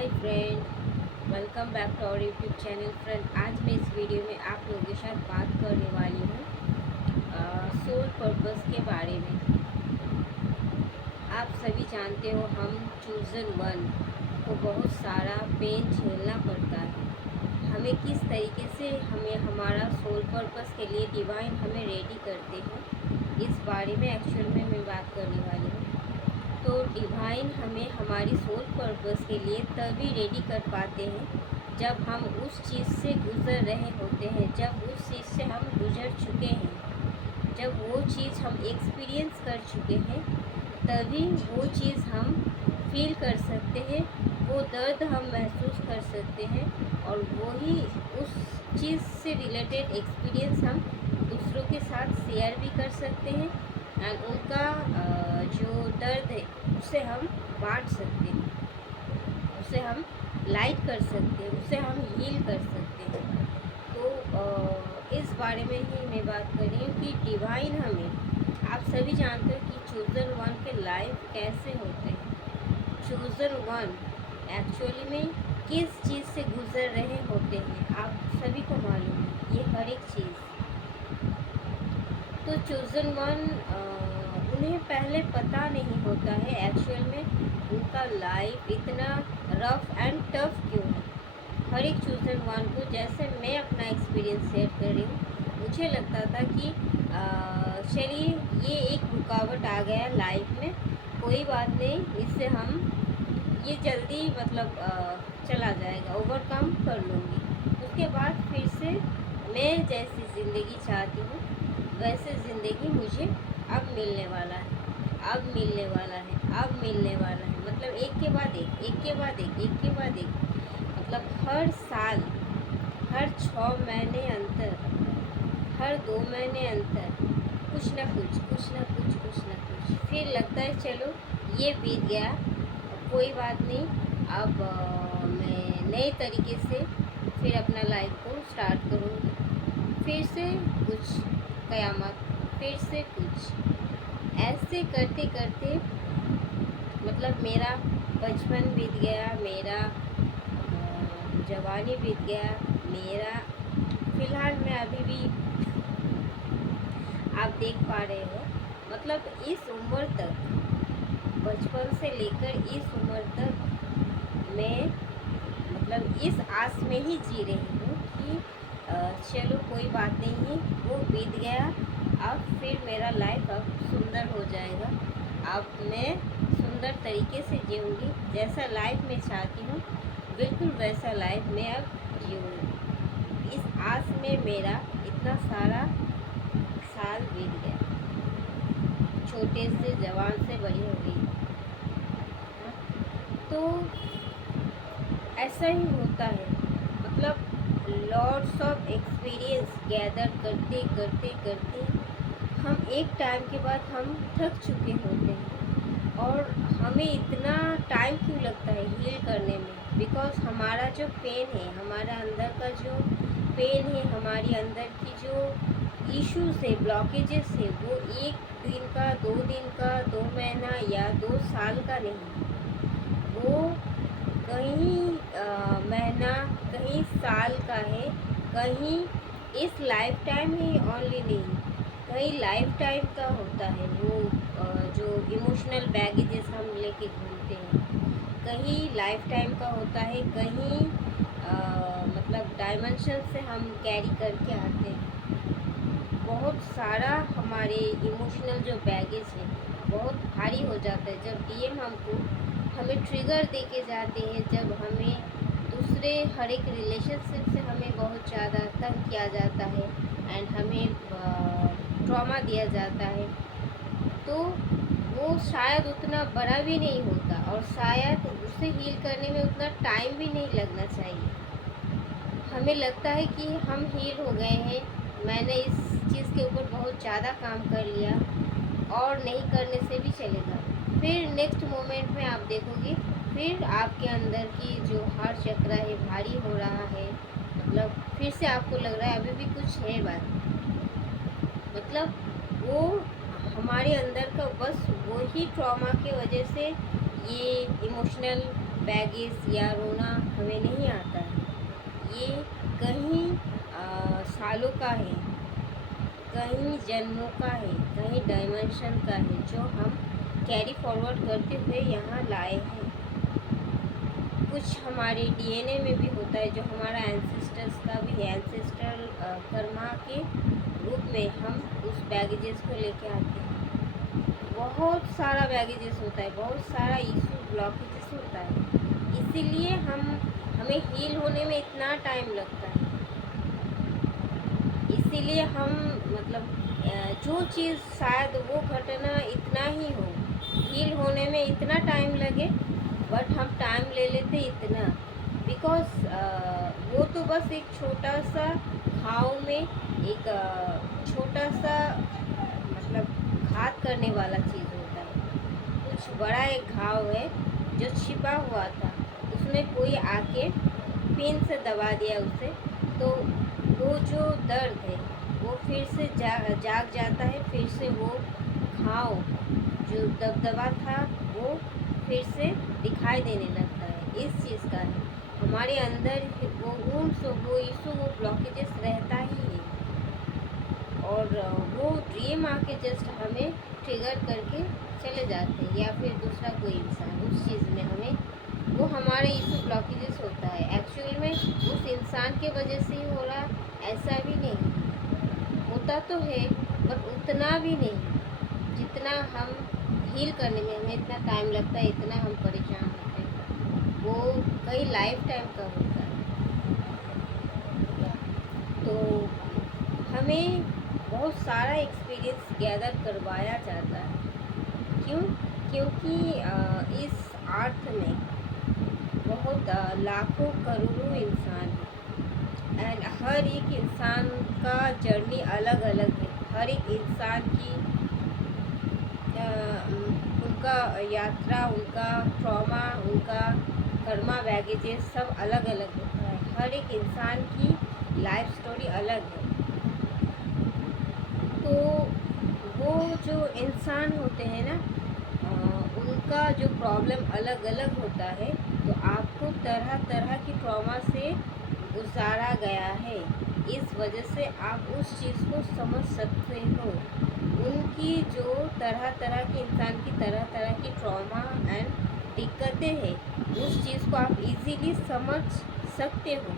Hi friend, welcome back to our YouTube channel. Friend, आज मैं इस वीडियो में आप लोगों के साथ बात करने वाली हूँ सोल पर्पस के बारे में। आप सभी जानते हो हम चूज़न वन को बहुत सारा पेन झेलना पड़ता है। हमें किस तरीके से हमें हमारा सोल पर्पस के लिए डिवाइन हमें रेडी करते हैं, इस बारे में एक्चुअल में मैं बात करने वाली हूँ। तो डिवाइन हमें हमारी सोल पर्पस के लिए तभी रेडी कर पाते हैं जब हम उस चीज़ से गुज़र रहे होते हैं, जब उस चीज़ से हम गुज़र चुके हैं, जब वो चीज़ हम एक्सपीरियंस कर चुके हैं, तभी वो चीज़ हम फील कर सकते हैं, वो दर्द हम महसूस कर सकते हैं और वही उस चीज़ से रिलेटेड एक्सपीरियंस हम दूसरों के साथ शेयर भी कर सकते हैं एंड उनका जो दर्द है उसे हम बांट सकते हैं, उसे हम लाइट कर सकते हैं, उसे हम हील कर सकते हैं। तो इस बारे में ही मैं बात कर रही हूँ कि डिवाइन हमें, आप सभी जानते हो कि चूज़न वन के लाइफ कैसे होते हैं। चूज़न वन एक्चुअली में किस चीज़ से गुज़र रहे होते हैं आप सभी को मालूम है, ये हर एक चीज़। तो चूज़न वन उन्हें पहले पता नहीं होता है एक्चुअल में उनका लाइफ इतना रफ एंड टफ क्यों है। हर एक चूज़न वन को, जैसे मैं अपना एक्सपीरियंस शेयर कर रही हूँ, मुझे लगता था कि चलिए ये एक रुकावट आ गया लाइफ में, कोई बात नहीं, इससे हम ये जल्दी मतलब चला जाएगा, ओवरकम कर लूँगी। उसके बाद फिर से मैं जैसी ज़िंदगी चाहती हूँ वैसे ज़िंदगी मुझे अब मिलने वाला है, अब मिलने वाला है, अब मिलने वाला है। मतलब एक के बाद एक, एक के बाद एक, एक के बाद एक, मतलब हर साल, हर 6 महीने अंतर, हर 2 महीने अंतर, कुछ ना कुछ, कुछ ना कुछ, कुछ ना कुछ। फिर लगता है चलो ये बीत गया, कोई बात नहीं, अब मैं नए तरीके से फिर अपना लाइफ को स्टार्ट करूँगी। फिर से कुछ कयामत, फिर से कुछ, ऐसे करते करते मतलब मेरा बचपन बीत गया, मेरा जवानी बीत गया, मेरा फ़िलहाल मैं अभी भी आप देख पा रहे हो, मतलब इस उम्र तक, बचपन से लेकर इस उम्र तक मैं मतलब इस आस में ही जी रही हूँ कि चलो कोई बात नहीं है, वो बीत गया, अब फिर मेरा लाइफ अब सुंदर हो जाएगा, अब मैं सुंदर तरीके से जीऊँगी, जैसा लाइफ मैं चाहती हूँ बिल्कुल वैसा लाइफ मैं अब जीऊँगी। इस आस में मेरा इतना सारा साल बीत गया, छोटे से जवान से बड़ी हो गई। हाँ, तो ऐसा ही होता है, मतलब लॉट्स ऑफ एक्सपीरियंस गैदर करते करते करते हम एक टाइम के बाद हम थक चुके होते हैं और हमें इतना टाइम क्यों लगता है हील करने में, बिकॉज हमारा जो पेन है, हमारा अंदर का जो पेन है, हमारी अंदर की जो इश्यूज है, ब्लॉकेजेस है, वो 1 दिन का, 2 दिन का, 2 महीना या 2 साल का नहीं, वो कहीं महीना, कहीं साल का है, कहीं इस लाइफ टाइम ही ओनली नहीं, कहीं लाइफ टाइम का होता है। वो जो इमोशनल बैगेजेस हम लेके घूमते हैं, कहीं लाइफ टाइम का होता है, कहीं मतलब डायमेंशन से हम कैरी करके आते हैं। बहुत सारा हमारे इमोशनल जो बैगेज है बहुत भारी हो जाता है जब डीएम हमको हमें ट्रिगर दे के जाते हैं, जब हमें दूसरे हर एक रिलेशनशिप से हमें बहुत ज़्यादा तंग किया जाता है एंड हमें ट्रॉमा दिया जाता है, तो वो शायद उतना बड़ा भी नहीं होता और शायद उसे हील करने में उतना टाइम भी नहीं लगना चाहिए। हमें लगता है कि हम हील हो गए हैं, मैंने इस चीज़ के ऊपर बहुत ज़्यादा काम कर लिया और नहीं करने से भी चलेगा। फिर नेक्स्ट मोमेंट में आप देखोगे फिर आपके अंदर की जो हार्ट चक्र है भारी हो रहा है, मतलब फिर से आपको लग रहा है अभी भी कुछ है बात, मतलब वो हमारे अंदर का बस वही ट्रॉमा की वजह से ये इमोशनल बैगेज या रोना हमें नहीं आता है। ये कहीं सालों का है, कहीं जन्मों का है, कहीं डायमेंशन का है, जो हम कैरी फॉरवर्ड करते हुए यहाँ लाए हैं। कुछ हमारे डीएनए में भी होता है, जो हमारा एंसेस्टर्स का भी है, एंसेस्ट्रल कर्मा के रूप में हम उस बैगेजेस को लेके आते हैं। बहुत सारा बैगेजेस होता है, बहुत सारा इशू ब्लॉकेजेस होता है, इसीलिए हमें हील होने में इतना टाइम लगता है। इसीलिए हम मतलब जो चीज़ शायद वो घटना इतना ही हो, हील होने में इतना टाइम लगे, बट हम टाइम ले लेते इतना, बिकॉज वो तो बस एक छोटा सा घाव में एक छोटा सा मतलब घात करने वाला चीज़ होता है। कुछ बड़ा एक घाव है जो छिपा हुआ था, उसमें कोई आके पिन से दबा दिया उसे, तो वो जो दर्द है वो फिर से जाग जाता है, फिर से वो घाव जो दबदबा था वो फिर से दिखाई देने लगता है। इस चीज़ का है, हमारे अंदर वो वुंड्स, वो इशू, वो ब्लॉकेजेस रहता ही है, और वो ड्रीम आके जस्ट हमें ट्रिगर करके चले जाते हैं, या फिर दूसरा कोई इंसान उस चीज़ में हमें, वो हमारे इशू ब्लॉकेजेस होता है। एक्चुअल में उस इंसान के वजह से ही हो रहा, ऐसा भी नहीं होता तो है, बट उतना भी नहीं जितना हम हील करने में हमें इतना टाइम लगता है, इतना हम परेशान होते हैं, वो कई लाइफ टाइम का होता है। तो हमें बहुत सारा एक्सपीरियंस गैदर करवाया जाता है। क्यों? क्योंकि इस अर्थ में बहुत लाखों करोड़ों इंसान हैं, एंड हर एक इंसान का जर्नी अलग अलग है। हर एक इंसान की उनका यात्रा, उनका ट्रॉमा, उनका कर्मा बैगेजेस सब अलग अलग होता है। हर एक इंसान की लाइफ स्टोरी अलग है। तो वो जो इंसान होते हैं ना, उनका जो प्रॉब्लम अलग अलग होता है, तो आपको तरह तरह की ट्रॉमा से गुजारा गया है, इस वजह से आप उस चीज़ को समझ सकते हो। उनकी जो तरह तरह की, इंसान की तरह तरह की ट्रॉमा एंड दिक्कतें हैं, उस चीज़ को आप इजीली समझ सकते हो,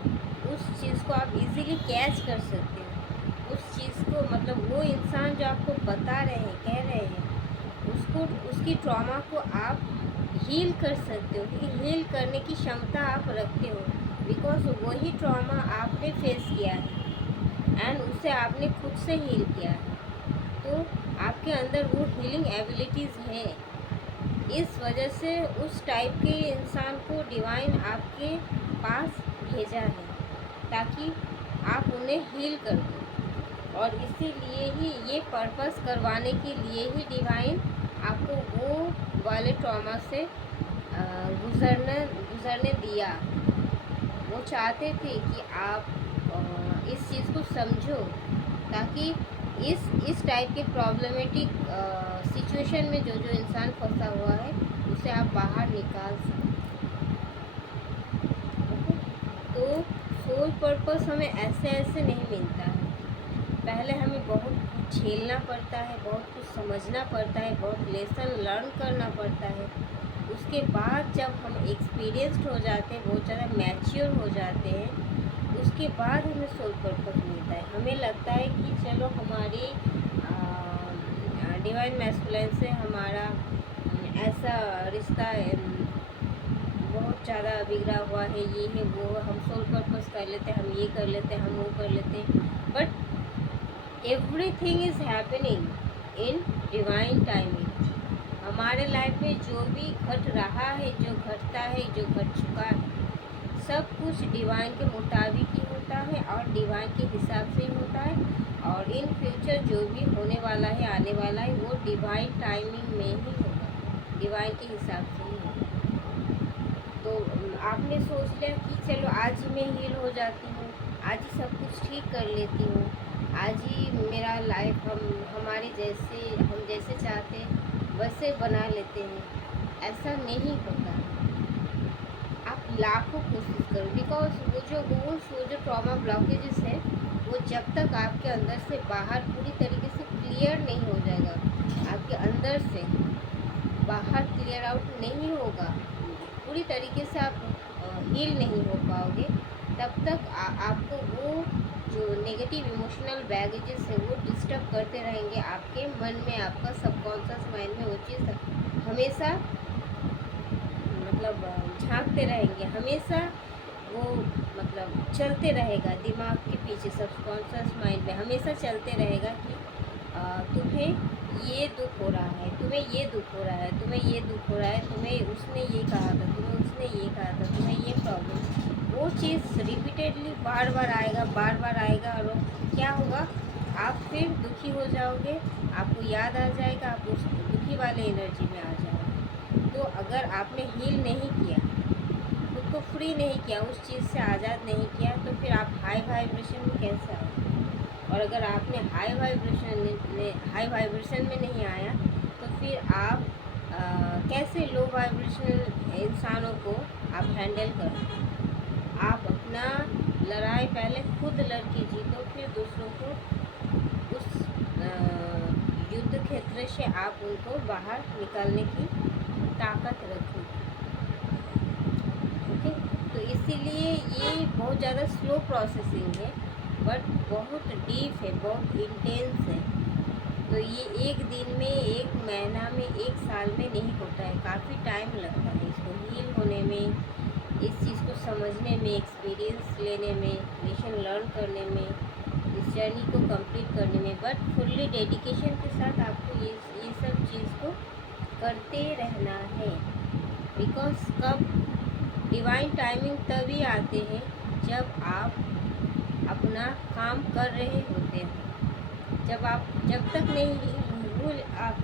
उस चीज़ को आप इजीली कैच कर सकते हो। उस चीज़ को मतलब वो इंसान जो आपको बता रहे हैं, कह रहे हैं, उसको, उसकी ट्रॉमा को आप हील कर सकते हो, क्योंकि हील करने की क्षमता आप रखते हो, बिकॉज वही ट्रॉमा आपने फेस किया है एंड उससे आपने खुद से हील किया है, तो आपके अंदर वो हीलिंग एबिलिटीज़ है। इस वजह से उस टाइप के इंसान को डिवाइन आपके पास भेजा है, ताकि आप उन्हें हील कर दो। और इसीलिए ही ये पर्पस करवाने के लिए ही डिवाइन आपको वो वाले ट्रॉमा से गुज़रने दिया। वो चाहते थे कि आप इस चीज़ को समझो, ताकि इस टाइप के प्रॉब्लमेटिक सिचुएशन में जो जो इंसान फंसा हुआ है, उसे आप बाहर निकाल सकें। तो सोल पर्पस हमें ऐसे ऐसे नहीं मिलता है। पहले हमें बहुत कुछ झेलना पड़ता है, बहुत कुछ समझना पड़ता है, बहुत लेसन लर्न करना पड़ता है। उसके बाद जब हम एक्सपीरियंस्ड हो जाते हैं, बहुत ज़्यादा मैच्योर हो जाते हैं, उसके बाद हमें सोल पर्पस मिलता है। हमें लगता है कि चलो हमारी डिवाइन मैस्कुलिन से हमारा ऐसा रिश्ता बहुत ज़्यादा बिगड़ा हुआ है, ये है वो, हम सोल पर्पस कर लेते हैं, हम ये कर लेते हैं, हम वो कर लेते हैं, but everything is happening in divine timing. हमारे लाइफ में जो भी घट रहा है, जो घटता है, जो घट चुका है, सब कुछ डिवाइन के मुताबिक ही होता है और डिवाइन के हिसाब से ही होता है। और इन फ्यूचर जो भी होने वाला है, आने वाला है, वो डिवाइन टाइमिंग में ही होगा, डिवाइन के हिसाब से ही होगा। तो आपने सोच लिया कि चलो आज ही मैं हील हो जाती हूँ, आज ही सब कुछ ठीक कर लेती हूँ, आज ही मेरा लाइफ हम जैसे चाहते वैसे बना लेते हैं, ऐसा नहीं होता। आप लाखों कोशिश करो, बिकॉज वो जो ट्रॉमा ब्लॉकेजेस है वो जब तक आपके अंदर से बाहर पूरी तरीके से क्लियर नहीं हो जाएगा, आपके अंदर से बाहर क्लियर आउट नहीं होगा, पूरी तरीके से आप हील नहीं हो पाओगे, तब तक आपको वो जो नेगेटिव इमोशनल बैगेजेस है वो डिस्टर्ब करते रहेंगे आपके मन में, आपका सबकॉन्शियस माइंड में वो चीज़ हमेशा मतलब झांकते रहेंगे, हमेशा वो मतलब चलते रहेगा दिमाग के पीछे, सबकॉन्शियस माइंड में हमेशा चलते रहेगा कि तुम्हें ये दुख हो रहा है, तुम्हें ये दुख हो रहा है, तुम्हें ये दुख हो रहा है, तुम्हें उसने ये कहा था, तुम्हें उसने ये कहा था, तुम्हें ये प्रॉब्लम, वो चीज़ रिपीटेडली बार बार आएगा और क्या होगा, आप फिर दुखी हो जाओगे, आपको याद आ जाएगा, आप उस दुखी वाले एनर्जी में आ जाओगे। तो अगर आपने हील नहीं किया, खुद को फ्री नहीं किया, उस चीज़ से आज़ाद नहीं किया, तो फिर आप हाई वाइब्रेशन में कैसे आओगे? और अगर आपने हाई वाइब्रेशन में नहीं आया, तो फिर आप कैसे लो वाइब्रेशनल इंसानों को आप हैंडल करोगे? आप अपना लड़ाई पहले खुद लड़ के जीतो, फिर दूसरों को उस युद्ध क्षेत्र से आप उनको बाहर निकालने की ताकत रखो। ओके, तो इसीलिए ये बहुत ज़्यादा स्लो प्रोसेसिंग है, बट बहुत डीप है, बहुत इंटेंस है। तो ये एक दिन में, एक महीना में, एक साल में नहीं होता है, काफ़ी टाइम लगता है इसको हील होने में, इस चीज़ को समझने में, एक्सपीरियंस लेने में, लेसन लर्न करने में, इस जर्नी को कंप्लीट करने में। बट फुल्ली डेडिकेशन के साथ आपको ये सब चीज़ को करते रहना है, बिकॉज कब डिवाइन टाइमिंग तभी आते हैं जब आप अपना काम कर रहे होते हैं, जब तक नहीं भूल आप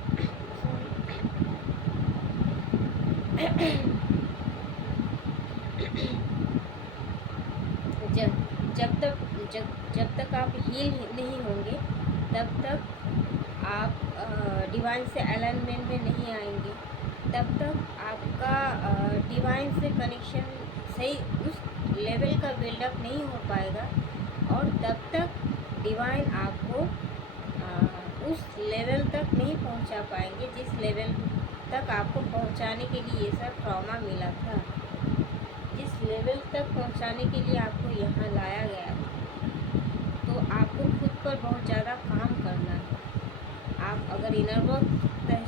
जब तक आप हील नहीं होंगे, तब तक आप डिवाइन से अलाइनमेंट में नहीं आएंगे, तब तक आपका डिवाइन से कनेक्शन सही उस लेवल का बिल्डअप नहीं हो पाएगा, और तब तक डिवाइन आपको उस लेवल तक नहीं पहुंचा पाएंगे जिस लेवल तक आपको पहुंचाने के लिए ये सब ट्रॉमा मिला था, जिस लेवल तक पहुंचाने के लिए आपको यहाँ लाया गया था। तो आपको खुद पर बहुत ज़्यादा काम करना है। आप अगर इनर वर्क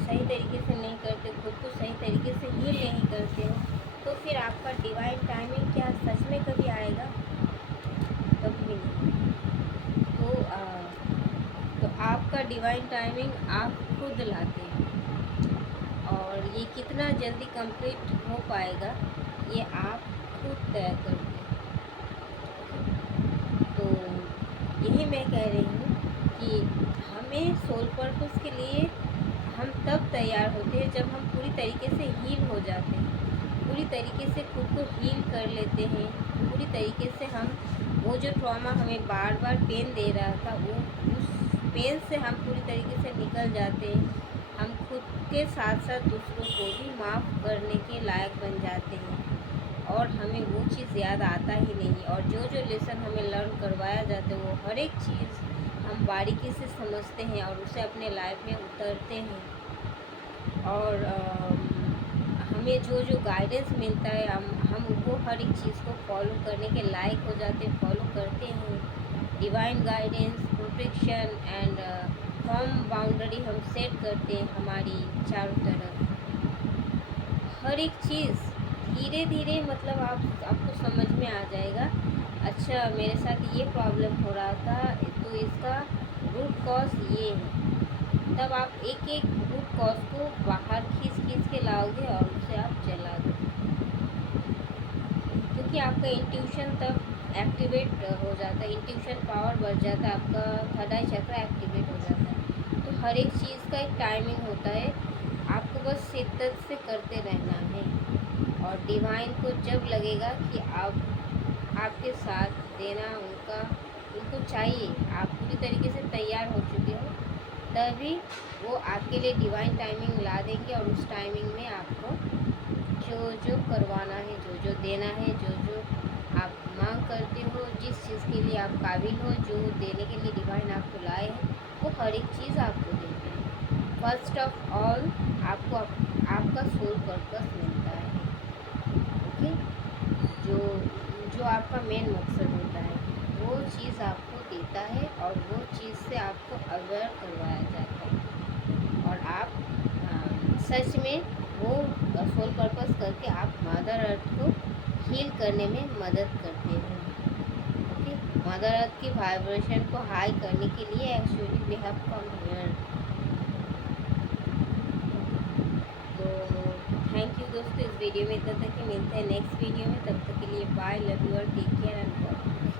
सही तरीके से नहीं करते, खुद को सही तरीके से हील नहीं करते हो, तो फिर आपका डिवाइन टाइमिंग क्या सच में कभी आएगा? कभी नहीं। तो आपका डिवाइन टाइमिंग आप खुद लाते हैं, और ये कितना जल्दी कंप्लीट हो पाएगा ये आप खुद तय करते हैं। तो यही मैं कह रही हूँ कि हमें सोल पर्पस के लिए हम तब तैयार होते हैं जब हम पूरी तरीके से हील हो जाते हैं, पूरी तरीके से खुद को हील कर लेते हैं, पूरी तरीके से हम वो जो ट्रॉमा हमें बार बार पेन दे रहा था, वो उस पेन से हम पूरी तरीके से निकल जाते हैं, हम खुद के साथ साथ दूसरों को भी माफ़ करने के लायक बन जाते हैं, और हमें वो चीज़ याद आता ही नहीं, और जो जो लेसन हमें लर्न करवाया जाता है वो हर एक चीज़ हम बारीकी से समझते हैं और उसे अपने लाइफ में उतरते हैं, और हमें जो जो गाइडेंस मिलता है हम वो हर एक चीज़ को फॉलो करने के लायक हो जाते हैं, फॉलो करते हैं। Divine guidance, protection and form boundary हम सेट करते हैं हमारी चारों तरफ। हर एक चीज़ धीरे धीरे मतलब आपको समझ में आ जाएगा, अच्छा मेरे साथ ये प्रॉब्लम हो रहा था, तो इसका रूट कॉज ये है। तब आप एक एक रूट कॉज को बाहर खींच के लाओगे और उसे आप जला दो, क्योंकि आपका इंट्यूशन तब एक्टिवेट हो जाता है, इंट्यूशन पावर बढ़ जाता है, आपका थर्ड आई चक्र एक्टिवेट हो जाता है। तो हर एक चीज़ का एक टाइमिंग होता है, आपको बस शिद्दत से करते रहना है, और डिवाइन को जब लगेगा कि आपके साथ देना उनको चाहिए, आप पूरी तरीके से तैयार हो चुके हो, तभी वो आपके लिए डिवाइन टाइमिंग ला देंगे, और उस टाइमिंग में आपको जो जो करवाना है, जो जो देना है, जो जो आप मांग करते हो, जिस चीज़ के लिए आप काबिल हो, जो देने के लिए डिवाइन आपको लाए हैं, वो हर एक चीज़ आपको देते हैं। फर्स्ट ऑफ ऑल आपको आपका सोल पर्पस मिलता है। ओके, जो जो आपका मेन मकसद होता है वो चीज़ आपको देता है, और वो चीज़ से आपको अवेयर करवाया जाता है, और आप सच में वो सोल पर्पस करके आप मदर अर्थ को हील करने में मदद करते हो। ओके, मदर अर्थ की वाइब्रेशन को हाई करने के लिए actually we have come here. तो थैंक यू दोस्तों, इस वीडियो में इतना तक ही, मिलते हैं नेक्स्ट वीडियो में। तब तक के लिए बाय, लव यू और टेक केयर एंड गॉड।